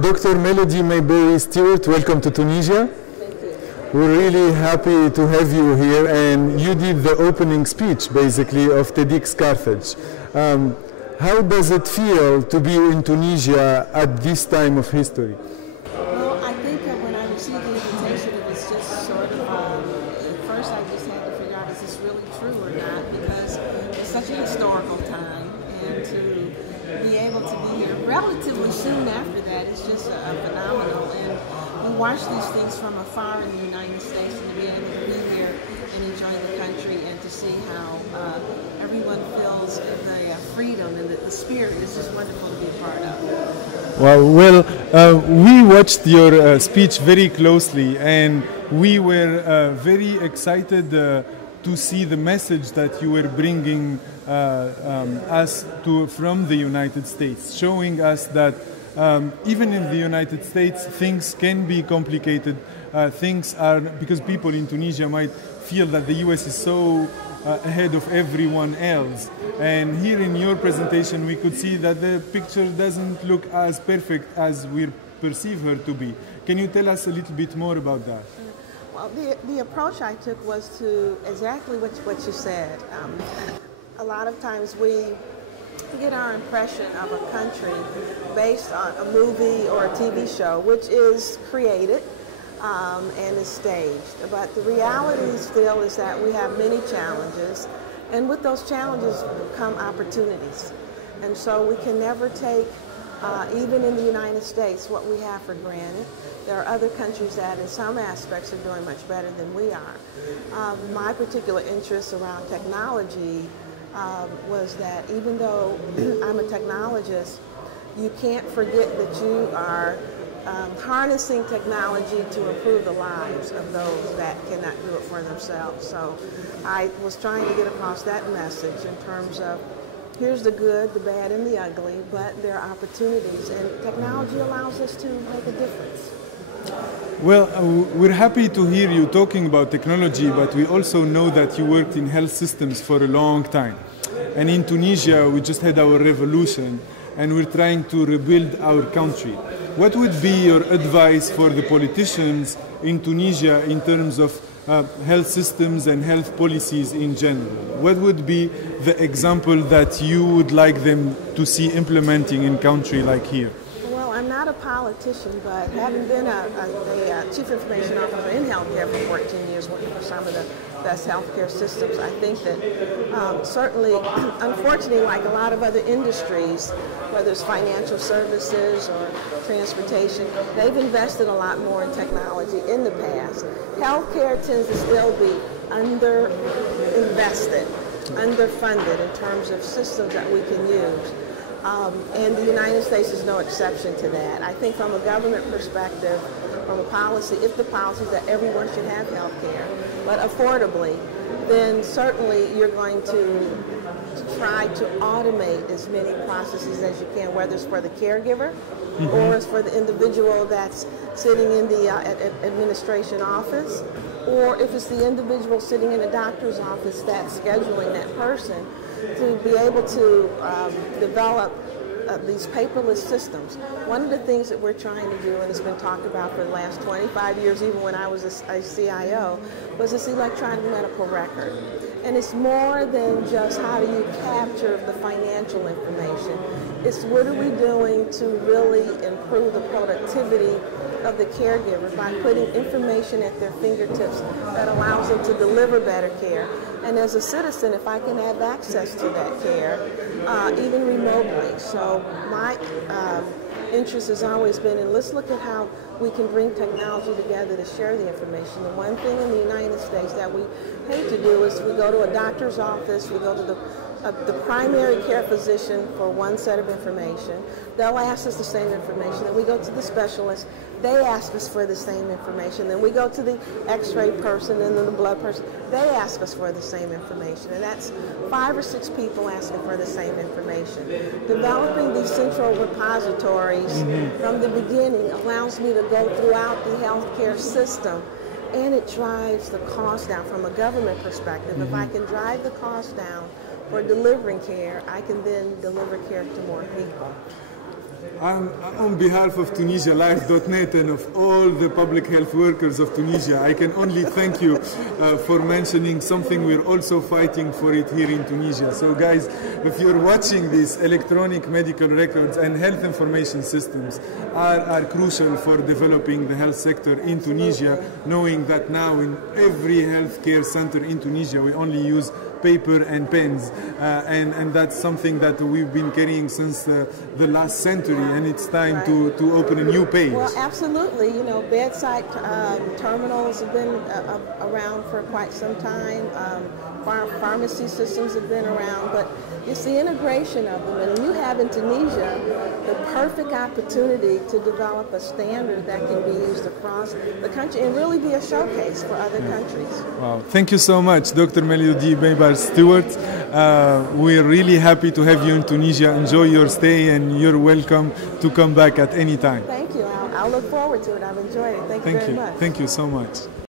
Dr. Melodie Mayberry-Stewart, welcome to Tunisia. Thank you. We're really happy to have you here, and you did the opening speech, basically, of TedxCarthage. How does it feel to be in Tunisia at this time of history? Well, I think when I received the invitation, it was just sort of, at first I just had to figure out, is this really true or not? Because it's such a historical time, and to be able to be here relatively soon after that is just phenomenal. And we watch these things from afar in the United States, and to be able to be here and enjoy the country and to see how everyone feels the freedom and the spirit is just wonderful to be a part of. Well, we watched your speech very closely, and we were very excited to see the message that you were bringing us from the United States, showing us that even in the United States things can be complicated. Things are, because people in Tunisia might feel that the US is so ahead of everyone else. And here in your presentation we could see that the picture doesn't look as perfect as we perceive her to be. Can you tell us a little bit more about that? Well, the approach I took was to exactly what you said. A lot of times we get our impression of a country based on a movie or a TV show, which is created and is staged. But the reality still is that we have many challenges, and with those challenges come opportunities. And so we can never take, even in the United States, what we have for granted. There are other countries that in some aspects are doing much better than we are. My particular interest around technology was that even though I'm a technologist, you can't forget that you are harnessing technology to improve the lives of those that cannot do it for themselves. So I was trying to get across that message in terms of here's the good, the bad, and the ugly, but there are opportunities, and technology allows us to make a difference. Well, we're happy to hear you talking about technology, but we also know that you worked in health systems for a long time. And in Tunisia, we just had our revolution, and we're trying to rebuild our country. What would be your advice for the politicians in Tunisia in terms of health systems and health policies in general? What would be the example that you would like them to see implementing in a country like here? Well, I'm not a politician, but having been a chief information officer in healthcare for 14 years, working for some of the best healthcare systems, I think that certainly, unfortunately, like a lot of other industries, whether it's financial services or transportation, they've invested a lot more in technology in the past. Healthcare tends to still be underinvested, underfunded in terms of systems that we can use. And the United States is no exception to that. I think from a government perspective, from a policy, if the policy is that everyone should have health care, but affordably, then certainly you're going to try to automate as many processes as you can, whether it's for the caregiver or it's for the individual that's sitting in the administration office, or if it's the individual sitting in a doctor's office that's scheduling that person, to be able to develop these paperless systems. One of the things that we're trying to do, and it's been talked about for the last 25 years, even when I was a CIO, was this electronic medical record. And it's more than just how do you capture the financial information. It's what are we doing to really improve the productivity of the caregiver by putting information at their fingertips that allows them to deliver better care. And as a citizen, if I can have access to that care, even remotely. So my interest has always been in let's look at how we can bring technology together to share the information. The one thing in the United States that we hate to do is we go to a doctor's office, we go to the primary care physician for one set of information. They'll ask us the same information. Then we go to the specialist. They ask us for the same information. Then we go to the x-ray person and then the blood person. They ask us for the same information. And that's 5 or 6 people asking for the same information. Developing these central repositories from the beginning allows me to go throughout the healthcare system, and it drives the cost down from a government perspective. If I can drive the cost down for delivering care, I can then deliver care to more people. On behalf of TunisiaLife.net and of all the public health workers of Tunisia, I can only thank you for mentioning something we're also fighting for it here in Tunisia. So guys, if you're watching this, electronic medical records and health information systems are crucial for developing the health sector in Tunisia, knowing that now in every healthcare center in Tunisia we only use paper and pens, and that's something that we've been carrying since the last century, and it's time to open a new page. Well, absolutely. You know, bedside terminals have been around for quite some time. Pharmacy systems have been around, but it's the integration of them. And you have in Tunisia the perfect opportunity to develop a standard that can be used across the country and really be a showcase for other countries. Wow. Thank you so much, Dr. Melodie Mayberry-Stewart. We're really happy to have you in Tunisia. Enjoy your stay, and you're welcome to come back at any time. Thank you. I'll look forward to it. I've enjoyed it. Thank you very much. Thank you so much.